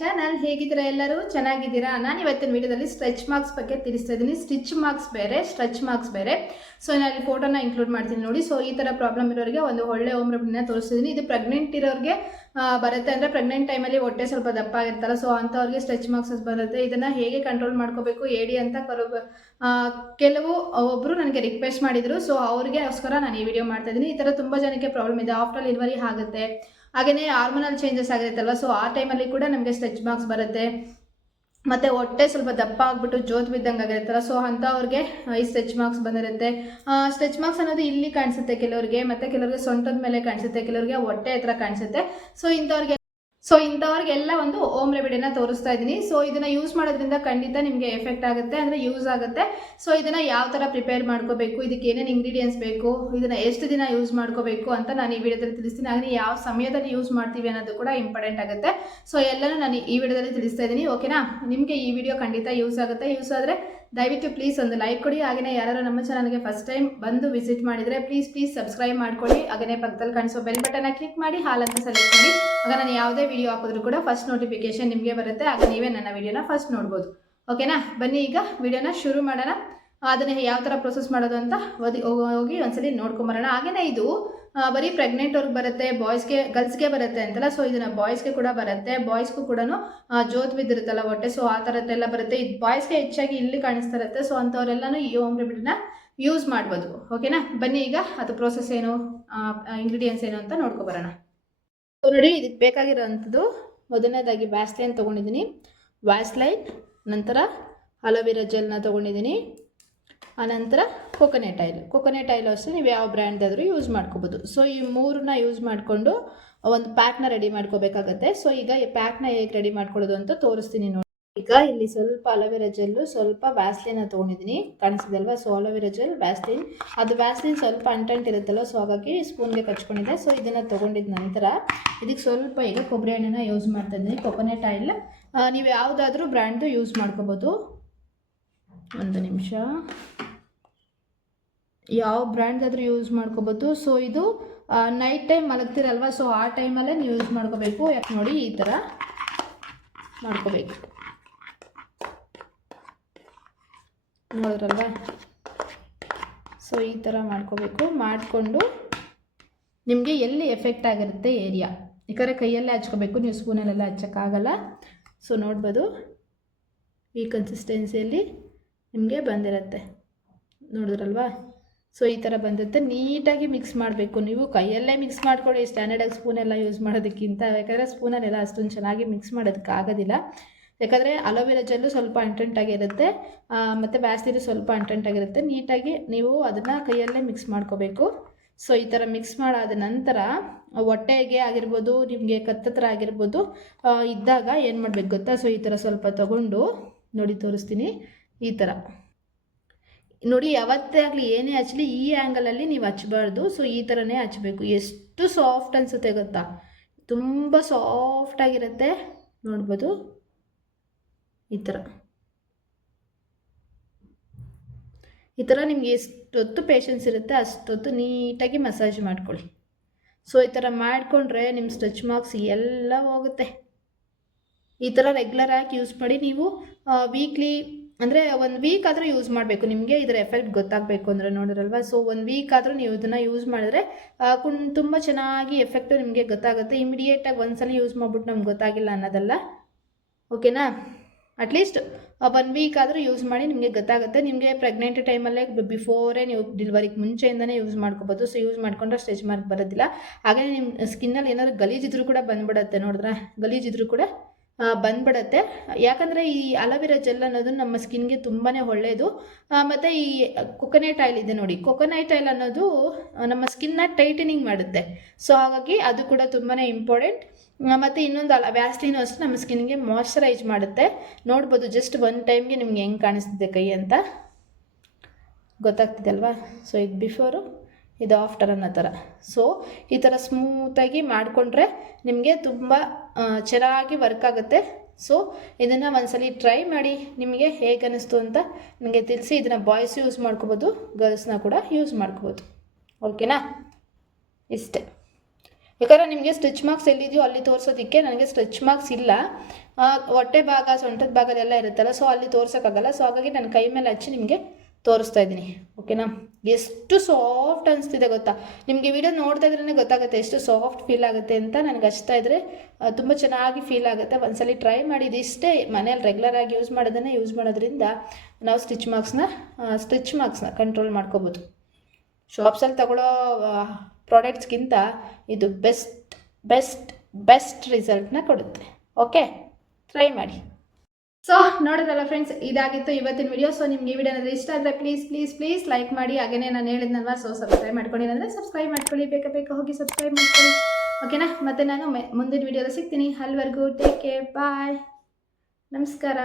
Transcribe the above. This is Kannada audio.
ಚಾನಲ್. ಹೇಗಿದ್ದೀರಾ ಎಲ್ಲರೂ? ಚೆನ್ನಾಗಿದ್ದೀರಾ? ನಾನು ಇವತ್ತಿನ ವಿಡಿಯೋದಲ್ಲಿ ಸ್ಟ್ರೆಚ್ ಮಾರ್ಕ್ಸ್ ಬಗ್ಗೆ ತಿಳಿಸ್ತಾ ಇದ್ದೀನಿ. ಸ್ಟಿಚ್ ಮಾರ್ಕ್ಸ್ ಬೇರೆ, ಸ್ಟ್ರೆಚ್ ಮಾರ್ಕ್ಸ್ ಬೇರೆ. ಸೊ ನಾನು ಫೋಟೋನ ಇನ್ಕ್ಲೂಡ್ ಮಾಡ್ತೀನಿ ನೋಡಿ. ಸೊ ಈ ಥರ ಪ್ರಾಬ್ಲಮ್ ಇರೋರಿಗೆ ಒಂದು ಒಳ್ಳೆ ಹೋಮ್ ರೆಮಿಡಿನ ತೋರಿಸ್ತಿದ್ದೀನಿ. ಇದು ಪ್ರೆಗ್ನೆಂಟ್ ಇರೋರಿಗೆ ಬರುತ್ತೆ. ಅಂದರೆ ಪ್ರೆಗ್ನೆಂಟ್ ಟೈಮಲ್ಲಿ ಹೊಟ್ಟೆ ಸ್ವಲ್ಪ ದಪ್ಪ ಆಗಿರ್ತಾರ, ಸೊ ಅಂಥವ್ರಿಗೆ ಸ್ಟ್ರೆಚ್ ಮಾರ್ಕ್ಸ್ ಬರುತ್ತೆ. ಇದನ್ನು ಹೇಗೆ ಕಂಟ್ರೋಲ್ ಮಾಡ್ಕೋಬೇಕು ಹೇಳಿ ಅಂತ ಕೆಲವು ಒಬ್ಬರು ನನಗೆ ರಿಕ್ವೆಸ್ಟ್ ಮಾಡಿದರು. ಸೊ ಅವ್ರಿಗೋಸ್ಕರ ನಾನು ಈ ವಿಡಿಯೋ ಮಾಡ್ತಾ ಇದ್ದೀನಿ. ಈ ಥರ ತುಂಬ ಜನಕ್ಕೆ ಪ್ರಾಬ್ಲಮ್ ಇದೆ. ಆಫ್ಟರ್ ಡೆಲಿವರಿ ಆಗುತ್ತೆ, ಹಾಗೆಯೇ ಹಾರ್ಮೋನಲ್ ಚೇಂಜಸ್ ಆಗಿರುತ್ತಲ್ವ, ಸೊ ಆ ಟೈಮಲ್ಲಿ ಕೂಡ ನಮಗೆ ಸ್ಟ್ರೆಚ್ ಮಾರ್ಕ್ಸ್ ಬರುತ್ತೆ. ಮತ್ತು ಹೊಟ್ಟೆ ಸ್ವಲ್ಪ ದಪ್ಪ ಆಗಿಬಿಟ್ಟು ಜೋತ್ ಬಿದ್ದಂಗೆ ಆಗಿರುತ್ತಲ್ಲ, ಸೊ ಅಂಥವ್ರಿಗೆ ಈ ಸ್ಟ್ರೆಚ್ ಮಾರ್ಕ್ಸ್ ಬಂದಿರುತ್ತೆ. ಸ್ಟ್ರೆಚ್ ಮಾರ್ಕ್ಸ್ ಅನ್ನೋದು ಇಲ್ಲಿ ಕಾಣಿಸುತ್ತೆ ಕೆಲವರಿಗೆ, ಮತ್ತು ಕೆಲವರಿಗೆ ಸೊಂಟದ ಮೇಲೆ ಕಾಣಿಸುತ್ತೆ, ಕೆಲವರಿಗೆ ಹೊಟ್ಟೆ ಹತ್ರ ಕಾಣಿಸುತ್ತೆ. ಸೊ ಇಂಥವ್ರಿಗೆಲ್ಲ ಒಂದು ಹೋಮ್ ರೆಮಿಡಿನ ತೋರಿಸ್ತಾ ಇದ್ದೀನಿ. ಸೊ ಇದನ್ನು ಯೂಸ್ ಮಾಡೋದ್ರಿಂದ ಖಂಡಿತ ನಿಮಗೆ ಎಫೆಕ್ಟ್ ಆಗುತ್ತೆ, ಅಂದರೆ ಯೂಸ್ ಆಗುತ್ತೆ. ಸೊ ಇದನ್ನು ಯಾವ ಥರ ಪ್ರಿಪೇರ್ ಮಾಡ್ಕೋಬೇಕು, ಇದಕ್ಕೆ ಏನೇನು ಇಂಗ್ರೀಡಿಯೆಂಟ್ಸ್ ಬೇಕು, ಇದನ್ನು ಎಷ್ಟು ದಿನ ಯೂಸ್ ಮಾಡ್ಕೋಬೇಕು ಅಂತ ನಾನು ಈ ವಿಡಿಯೋದಲ್ಲಿ ತಿಳಿಸ್ತೀನಿ. ಹಾಗೆ ಯಾವ ಸಮಯದಲ್ಲಿ ಯೂಸ್ ಮಾಡ್ತೀವಿ ಅನ್ನೋದು ಕೂಡ ಇಂಪಾರ್ಟೆಂಟ್ ಆಗುತ್ತೆ. ಸೊ ಎಲ್ಲನೂ ನಾನು ಈ ವಿಡಿಯೋದಲ್ಲಿ ತಿಳಿಸ್ತಾ ಇದ್ದೀನಿ. ಓಕೆನಾ? ನಿಮಗೆ ಈ ವಿಡಿಯೋ ಖಂಡಿತ ಯೂಸ್ ಆಗುತ್ತೆ. ಯೂಸ್ ಆದರೆ ದಯವಿಟ್ಟು ಪ್ಲೀಸ್ ಒಂದು ಲೈಕ್ ಕೊಡಿ. ಹಾಗೆಯೇ ಯಾರು ನಮ್ಮ ಚಾನಲ್ಗೆ ಫಸ್ಟ್ ಟೈಮ್ ಬಂದು ವಿಸಿಟ್ ಮಾಡಿದರೆ ಪ್ಲೀಸ್ ಸಬ್ಸ್ಕ್ರೈಬ್ ಮಾಡ್ಕೊಳ್ಳಿ. ಹಾಗೆಯೇ ಪಕ್ಕದಲ್ಲಿ ಕಾಣಿಸೋ ಬೆಲ್ ಬಟನ್ನ ಕ್ಲಿಕ್ ಮಾಡಿ ಹಾಲ್ ಅಂತ ಸೆಲೆಕ್ಟ್ ಮಾಡಿ. ಆಗ ನಾನು ಯಾವುದೇ ವಿಡಿಯೋ ಹಾಕಿದ್ರು ಕೂಡ ಫಸ್ಟ್ ನೋಟಿಫಿಕೇಶನ್ ನಿಮಗೆ ಬರುತ್ತೆ. ಆಗ ನೀವೇ ನನ್ನ ವಿಡಿಯೋನ ಫಸ್ಟ್ ನೋಡ್ಬೋದು. ಓಕೆನಾ? ಬನ್ನಿ ಈಗ ವಿಡಿಯೋನ ಶುರು ಮಾಡೋಣ. ಅದನ್ನು ಯಾವ ಥರ ಪ್ರೊಸೆಸ್ ಮಾಡೋದು ಅಂತ ಹೋಗಿ ಒಂದ್ಸಲಿ ನೋಡ್ಕೊಂಬರೋಣ. ಹಾಗೆಯೇ ಇದು ಬರೀ ಪ್ರೆಗ್ನೆಂಟ್ ಅವ್ರಿಗೆ ಬರುತ್ತೆ, ಗರ್ಲ್ಸ್ಗೆ ಬರುತ್ತೆ ಅಂತಲ್ಲ. ಸೊ ಇದನ್ನು ಬಾಯ್ಸ್ಗೆ ಕೂಡ ಬರುತ್ತೆ. ಬಾಯ್ಸ್ಗೂ ಕೂಡ ಜೋತ್ ಬಿದ್ದಿರುತ್ತಲ್ಲ ಹೊಟ್ಟೆ, ಸೊ ಆ ಥರದ್ದೆಲ್ಲ ಬರುತ್ತೆ. ಇದು ಬಾಯ್ಸ್ಗೆ ಹೆಚ್ಚಾಗಿ ಇಲ್ಲಿ ಕಾಣಿಸ್ತಾ ಇರುತ್ತೆ. ಸೊ ಅಂಥವರೆಲ್ಲನೂ ಈ ಹೋಮ್ ರೆಮಿಡಿನ ಯೂಸ್ ಮಾಡ್ಬೋದು. ಓಕೆನಾ? ಬನ್ನಿ ಈಗ ಅದು ಪ್ರೋಸೆಸ್ ಏನು, ಇಂಗ್ರೀಡಿಯೆಂಟ್ಸ್ ಏನು ಅಂತ ನೋಡ್ಕೊಬರೋಣ. ಸೊ ನೋಡಿ, ಇದಕ್ಕೆ ಬೇಕಾಗಿರೋವಂಥದ್ದು ಮೊದಲನೇದಾಗಿ ವ್ಯಾಸ್ಲೈನ್ ತೊಗೊಂಡಿದ್ದೀನಿ. ವ್ಯಾಸ್ಲೈನ್, ನಂತರ ಅಲೋವೆರಾ ಜೆಲ್ನ ತೊಗೊಂಡಿದ್ದೀನಿ. ಆನಂತರ ಕೊಕೊನೆಟ್ ಆಯಿಲ್ ಅಷ್ಟೇ ನೀವು ಯಾವ ಬ್ರ್ಯಾಂಡ್ದಾದರೂ ಯೂಸ್ ಮಾಡ್ಕೋಬೋದು. ಸೊ ಈ ಮೂರನ್ನ ಯೂಸ್ ಮಾಡಿಕೊಂಡು ಒಂದು ಪ್ಯಾಕ್ನ ರೆಡಿ ಮಾಡ್ಕೋಬೇಕಾಗತ್ತೆ. ಸೊ ಈಗ ಈ ಪ್ಯಾಕ್ನ ಹೇಗೆ ರೆಡಿ ಮಾಡ್ಕೊಳ್ಳೋದು ಅಂತ ತೋರಿಸ್ತೀನಿ ನೋಡಿ. ಈಗ ಇಲ್ಲಿ ಸ್ವಲ್ಪ ಅಲೋವೆರಾ ಜೆಲ್ಲು, ಸ್ವಲ್ಪ ವ್ಯಾಸ್ಲಿನ ತೊಗೊಂಡಿದ್ದೀನಿ, ಕಾಣಿಸಿದಲ್ವಾ? ಸೊ ಅಲೋವೆರಾ ಜೆಲ್, ವ್ಯಾಸ್ಲಿನ್, ಅದು ವ್ಯಾಸ್ಲಿನ್ ಸ್ವಲ್ಪ ಅಂಟಿರುತ್ತಲ್ಲ, ಸೊ ಹಾಗಾಗಿ ಸ್ಪೂನ್ಗೆ ಕಚ್ಕೊಂಡಿದೆ. ಸೊ ಇದನ್ನು ತೊಗೊಂಡಿದ್ದ ನಂತರ ಇದಕ್ಕೆ ಸ್ವಲ್ಪ ಈಗ ಕೊಬ್ಬರಿ ಎಣ್ಣೆನ ಯೂಸ್ ಮಾಡ್ತಾ ಇದ್ದೀನಿ. ಕೊಕೊನೆಟ್ ಆಯಿಲ್ ನೀವು ಯಾವುದಾದ್ರೂ ಬ್ರ್ಯಾಂಡ್ದು ಯೂಸ್ ಮಾಡ್ಕೋಬೋದು. ಒಂದು ನಿಮಿಷ, ಯಾವ ಬ್ರ್ಯಾಂಡ್ದಾದ್ರೂ ಯೂಸ್ ಮಾಡ್ಕೋಬೋದು. ಸೊ ಇದು ನೈಟ್ ಟೈಮ್ ಮಲಗ್ತಿರಲ್ವ, ಸೊ ಆ ಟೈಮಲ್ಲೇ ನೀವು ಯೂಸ್ ಮಾಡ್ಕೋಬೇಕು. ಯಾಕೆ ನೋಡಿ, ಈ ಥರ ಮಾಡ್ಕೋಬೇಕು, ನೋಡಿದ್ರಲ್ವ? ಸೊ ಈ ಥರ ಮಾಡ್ಕೋಬೇಕು. ಮಾಡಿಕೊಂಡು ನಿಮಗೆ ಎಲ್ಲಿ ಎಫೆಕ್ಟ್ ಆಗಿರುತ್ತೆ ಏರಿಯಾ, ಯಾಕಂದರೆ ಕೈಯಲ್ಲೇ ಹಚ್ಕೋಬೇಕು, ನೀವು ಸ್ಪೂನಲ್ಲೆಲ್ಲ ಹಚ್ಚೋಕ್ಕಾಗಲ್ಲ. ಸೊ ನೋಡ್ಬೋದು, ಈ ಕನ್ಸಿಸ್ಟೆನ್ಸಿಯಲ್ಲಿ ನಿಮಗೆ ಬಂದಿರುತ್ತೆ, ನೋಡಿದ್ರಲ್ವಾ? ಸೊ ಈ ಥರ ಬಂದಿರುತ್ತೆ. ನೀಟಾಗಿ ಮಿಕ್ಸ್ ಮಾಡಬೇಕು. ನೀವು ಕೈಯಲ್ಲೇ ಮಿಕ್ಸ್ ಮಾಡ್ಕೊಳ್ಳಿ, ಸ್ಟ್ಯಾಂಡರ್ಡಾಗಿ ಸ್ಪೂನೆಲ್ಲ ಯೂಸ್ ಮಾಡೋದಕ್ಕಿಂತ. ಯಾಕಂದರೆ ಸ್ಪೂನಲ್ಲೆಲ್ಲ ಅಷ್ಟೊಂದು ಚೆನ್ನಾಗಿ ಮಿಕ್ಸ್ ಮಾಡೋದಕ್ಕಾಗೋದಿಲ್ಲ. ಯಾಕಂದರೆ ಅಲೋವೆರಾ ಜೆಲ್ಲು ಸ್ವಲ್ಪ ಅಂಟಂಟಾಗಿರುತ್ತೆ, ಮತ್ತು ವ್ಯಾಸ್ಲಿನು ಸ್ವಲ್ಪ ಅಂಟಂಟಾಗಿರುತ್ತೆ. ನೀಟಾಗಿ ನೀವು ಅದನ್ನು ಕೈಯಲ್ಲೇ ಮಿಕ್ಸ್ ಮಾಡ್ಕೋಬೇಕು. ಸೊ ಈ ಥರ ಮಿಕ್ಸ್ ಮಾಡಾದ ನಂತರ ಹೊಟ್ಟೆಗೆ ಆಗಿರ್ಬೋದು, ನಿಮಗೆ ಕತ್ತತ್ರ ಆಗಿರ್ಬೋದು ಇದ್ದಾಗ ಏನು ಮಾಡಬೇಕು ಗೊತ್ತಾ? ಸೊ ಈ ಥರ ಸ್ವಲ್ಪ ತಗೊಂಡು ನೋಡಿ, ತೋರಿಸ್ತೀನಿ. ಈ ಥರ ನೋಡಿ, ಯಾವತ್ತೇ ಆಗಲಿ ಏನೇ ಹಚ್ಚಲಿ ಈ ಆ್ಯಂಗಲಲ್ಲಿ ನೀವು ಹಚ್ಚಬಾರ್ದು. ಸೊ ಈ ಥರನೇ ಹಚ್ಚಬೇಕು. ಎಷ್ಟು ಸಾಫ್ಟ್ ಅನಿಸುತ್ತೆ ಗೊತ್ತಾ? ತುಂಬ ಸಾಫ್ಟಾಗಿರುತ್ತೆ, ನೋಡ್ಬೋದು. ಈ ಥರ ನಿಮಗೆ ಎಷ್ಟೊತ್ತು ಪೇಷನ್ಸ್ ಇರುತ್ತೆ ಅಷ್ಟೊತ್ತು ನೀಟಾಗಿ ಮಸಾಜ್ ಮಾಡ್ಕೊಳ್ಳಿ. ಸೊ ಈ ಥರ ಮಾಡಿಕೊಂಡ್ರೆ ನಿಮ್ಮ ಸ್ಟ್ರೆಚ್ ಮಾರ್ಕ್ಸ್ ಎಲ್ಲ ಹೋಗುತ್ತೆ. ಈ ಥರ ರೆಗ್ಯುಲರಾಗಿ ಯೂಸ್ ಮಾಡಿ. ನೀವು ವೀಕ್ಲಿ ಅಂದರೆ 1 ವೀಕ್ ಆದರೂ ಯೂಸ್ ಮಾಡಬೇಕು. ನಿಮಗೆ ಇದರ ಎಫೆಕ್ಟ್ ಗೊತ್ತಾಗಬೇಕು ಅಂದರೆ, ನೋಡಿರಲ್ವ? ಸೊ 1 ವೀಕ್ ಆದರೂ ನೀವು ಇದನ್ನು ಯೂಸ್ ಮಾಡಿದ್ರೆ ತುಂಬ ಚೆನ್ನಾಗಿ ಎಫೆಕ್ಟು ನಿಮಗೆ ಗೊತ್ತಾಗುತ್ತೆ. ಇಮಿಡಿಯೇಟಾಗಿ ಒಂದ್ಸಲ ಯೂಸ್ ಮಾಡಿಬಿಟ್ಟು ನಮ್ಗೆ ಗೊತ್ತಾಗಿಲ್ಲ ಅನ್ನೋದಲ್ಲ. ಓಕೆನಾ? ಅಟ್ಲೀಸ್ಟ್ 1 ವೀಕ್ ಆದರೂ ಯೂಸ್ ಮಾಡಿ, ನಿಮಗೆ ಗೊತ್ತಾಗುತ್ತೆ. ನಿಮಗೆ ಪ್ರೆಗ್ನೆಂಟ್ ಟೈಮಲ್ಲೇ ಬಿಫೋರೇ ನೀವು ಡೆಲಿವರಿಗೆ ಮುಂಚೆಯಿಂದನೇ ಯೂಸ್ ಮಾಡ್ಕೋಬೋದು. ಸೊ ಯೂಸ್ ಮಾಡ್ಕೊಂಡ್ರೆ ಸ್ಟ್ರೆಚ್ ಮಾರ್ಕ್ ಬರೋದಿಲ್ಲ. ಹಾಗೆಯೇ ನಿಮ್ಮ ಸ್ಕಿನ್ನಲ್ಲಿ ಏನಾದರೂ ಗಲೀಜಿದ್ರೂ ಕೂಡ ಬಂದ್ಬಿಡುತ್ತೆ, ನೋಡಿದ್ರೆ ಗಲೀಜಿದ್ರೂ ಕೂಡ ಬಂದ್ಬಿಡುತ್ತೆ. ಯಾಕಂದರೆ ಈ ಅಲೋವೆರಾ ಜೆಲ್ ಅನ್ನೋದು ನಮ್ಮ ಸ್ಕಿನ್ಗೆ ತುಂಬಾ ಒಳ್ಳೆಯದು. ಮತ್ತು ಈ ಕೊಕೊನೆಟ್ ಆಯಿಲ್ ಇದೆ ನೋಡಿ, ಕೊಕೊನೆಟ್ ಆಯಿಲ್ ಅನ್ನೋದು ನಮ್ಮ ಸ್ಕಿನ್ನ ಟೈಟನಿಂಗ್ ಮಾಡುತ್ತೆ. ಸೊ ಹಾಗಾಗಿ ಅದು ಕೂಡ ತುಂಬಾ ಇಂಪಾರ್ಟೆಂಟ್. ಮತ್ತು ಇನ್ನೊಂದು ವ್ಯಾಸ್ಲಿನು ಅಷ್ಟೇ ನಮ್ಮ ಸ್ಕಿನ್ಗೆ ಮಾಯ್ಶ್ಚರೈಸ್ ಮಾಡುತ್ತೆ. ನೋಡ್ಬೋದು, ಜಸ್ಟ್ 1 ಟೈಮ್ಗೆ ನಿಮ್ಗೆ ಹೆಂಗೆ ಕಾಣಿಸ್ತಿದೆ ಕೈ ಅಂತ ಗೊತ್ತಾಗ್ತಿದೆ ಅಲ್ವಾ? ಸೊ ಇದು ಬಿಫೋರು, ಇದು ಆಫ್ಟರ್ ಅನ್ನೋ ಥರ. ಸೊ ಈ ಥರ ಸ್ಮೂತಾಗಿ ಮಾಡಿಕೊಂಡ್ರೆ ನಿಮಗೆ ತುಂಬ ಚೆನ್ನಾಗಿ ವರ್ಕ್ ಆಗುತ್ತೆ. ಸೊ ಇದನ್ನು ಒಂದ್ಸಲಿ ಟ್ರೈ ಮಾಡಿ, ನಿಮಗೆ ಹೇಗೆ ಅನ್ನಿಸ್ತು ಅಂತ ನನಗೆ ತಿಳಿಸಿ. ಇದನ್ನು ಬಾಯ್ಸ್ ಯೂಸ್ ಮಾಡ್ಕೋಬೋದು, ಗರ್ಲ್ಸ್ನ ಕೂಡ ಯೂಸ್ ಮಾಡ್ಕೋಬೋದು. ಓಕೆನಾ? ಇಷ್ಟೇ. ಯಾಕಂದರೆ ನಿಮಗೆ ಸ್ಟಿಚ್ ಮಾರ್ಕ್ಸ್ ಎಲ್ಲಿದೆಯೋ ಅಲ್ಲಿ ತೋರಿಸೋದಕ್ಕೆ ನನಗೆ ಸ್ಟಿಚ್ ಮಾರ್ಕ್ಸ್ ಇಲ್ಲ. ಹೊಟ್ಟೆ ಭಾಗ ಸೊಂಟದ ಭಾಗದೆಲ್ಲ ಇರುತ್ತಲ್ಲ, ಸೊ ಅಲ್ಲಿ ತೋರ್ಸೋಕ್ಕಾಗಲ್ಲ. ಸೊ ಹಾಗಾಗಿ ನಾನು ಕೈ ಮೇಲೆ ಹಚ್ಚಿ ನಿಮಗೆ ತೋರಿಸ್ತಾ ಇದ್ದೀನಿ. ಓಕೆನಾ? ಎಷ್ಟು ಸಾಫ್ಟ್ ಅನಿಸ್ತಿದೆ ಗೊತ್ತಾ? ನಿಮಗೆ ವಿಡಿಯೋ ನೋಡ್ತಾ ಇದ್ರೇ ಗೊತ್ತಾಗುತ್ತೆ ಎಷ್ಟು ಸಾಫ್ಟ್ ಫೀಲ್ ಆಗುತ್ತೆ ಅಂತ. ನನಗೆ ಹಚ್ತಾ ಇದ್ದರೆ ತುಂಬ ಚೆನ್ನಾಗಿ ಫೀಲ್ ಆಗುತ್ತೆ. ಒಂದ್ಸಲಿ ಟ್ರೈ ಮಾಡಿ. ಇದಿಷ್ಟೇ ಮನೇಲಿ ರೆಗ್ಯುಲರಾಗಿ ಯೂಸ್ ಮಾಡೋದನ್ನೇ ಯೂಸ್ ಮಾಡೋದ್ರಿಂದ ನಾವು ಸ್ಟಿಚ್ ಮಾರ್ಕ್ಸ್ನ ಕಂಟ್ರೋಲ್ ಮಾಡ್ಕೋಬೋದು. ಶಾಪ್ಸಲ್ಲಿ ತಗೊಳ್ಳೋ ಪ್ರಾಡಕ್ಟ್ಸ್ಗಿಂತ ಇದು ಬೆಸ್ಟ್ ರಿಸಲ್ಟ್ನ ಕೊಡುತ್ತೆ. ಓಕೆ, ಟ್ರೈ ಮಾಡಿ. ಸೊ ನೋಡಿದ್ರಲ್ಲ ಫ್ರೆಂಡ್ಸ್, ಇದಾಗಿತ್ತು ಇವತ್ತಿನ ವಿಡಿಯೋ. ಸೊ ನಿಮ್ಗೆ ಈ ವಿಡಿಯೋ ಏನಾದರೂ ಇಷ್ಟ ಆದರೆ ಪ್ಲೀಸ್ ಲೈಕ್ ಮಾಡಿ. ಹಾಗೆಯೇ ನಾನು ಹೇಳಿದ್ನಲ್ವಾ, ಸೊ ಸಬ್ಸ್ಕ್ರೈಬ್ ಮಾಡ್ಕೊಂಡಿಲ್ಲ ಸಬ್ಸ್ಕ್ರೈಬ್ ಮಾಡ್ಕೊಳ್ಳಿ. ಬೇಗ ಹೋಗಿ ಸಬ್ಸ್ಕ್ರೈಬ್ ಮಾಡ್ಕೊಳ್ಳಿ. ಓಕೆನಾ? ಮತ್ತು ನಾನು ಮುಂದಿನ ವಿಡಿಯೋದಲ್ಲಿ ಸಿಗ್ತೀನಿ. ಅಲ್ಲಿವರೆಗೂ ಟೇಕ್ ಕೇರ್, ಬಾಯ್, ನಮಸ್ಕಾರ.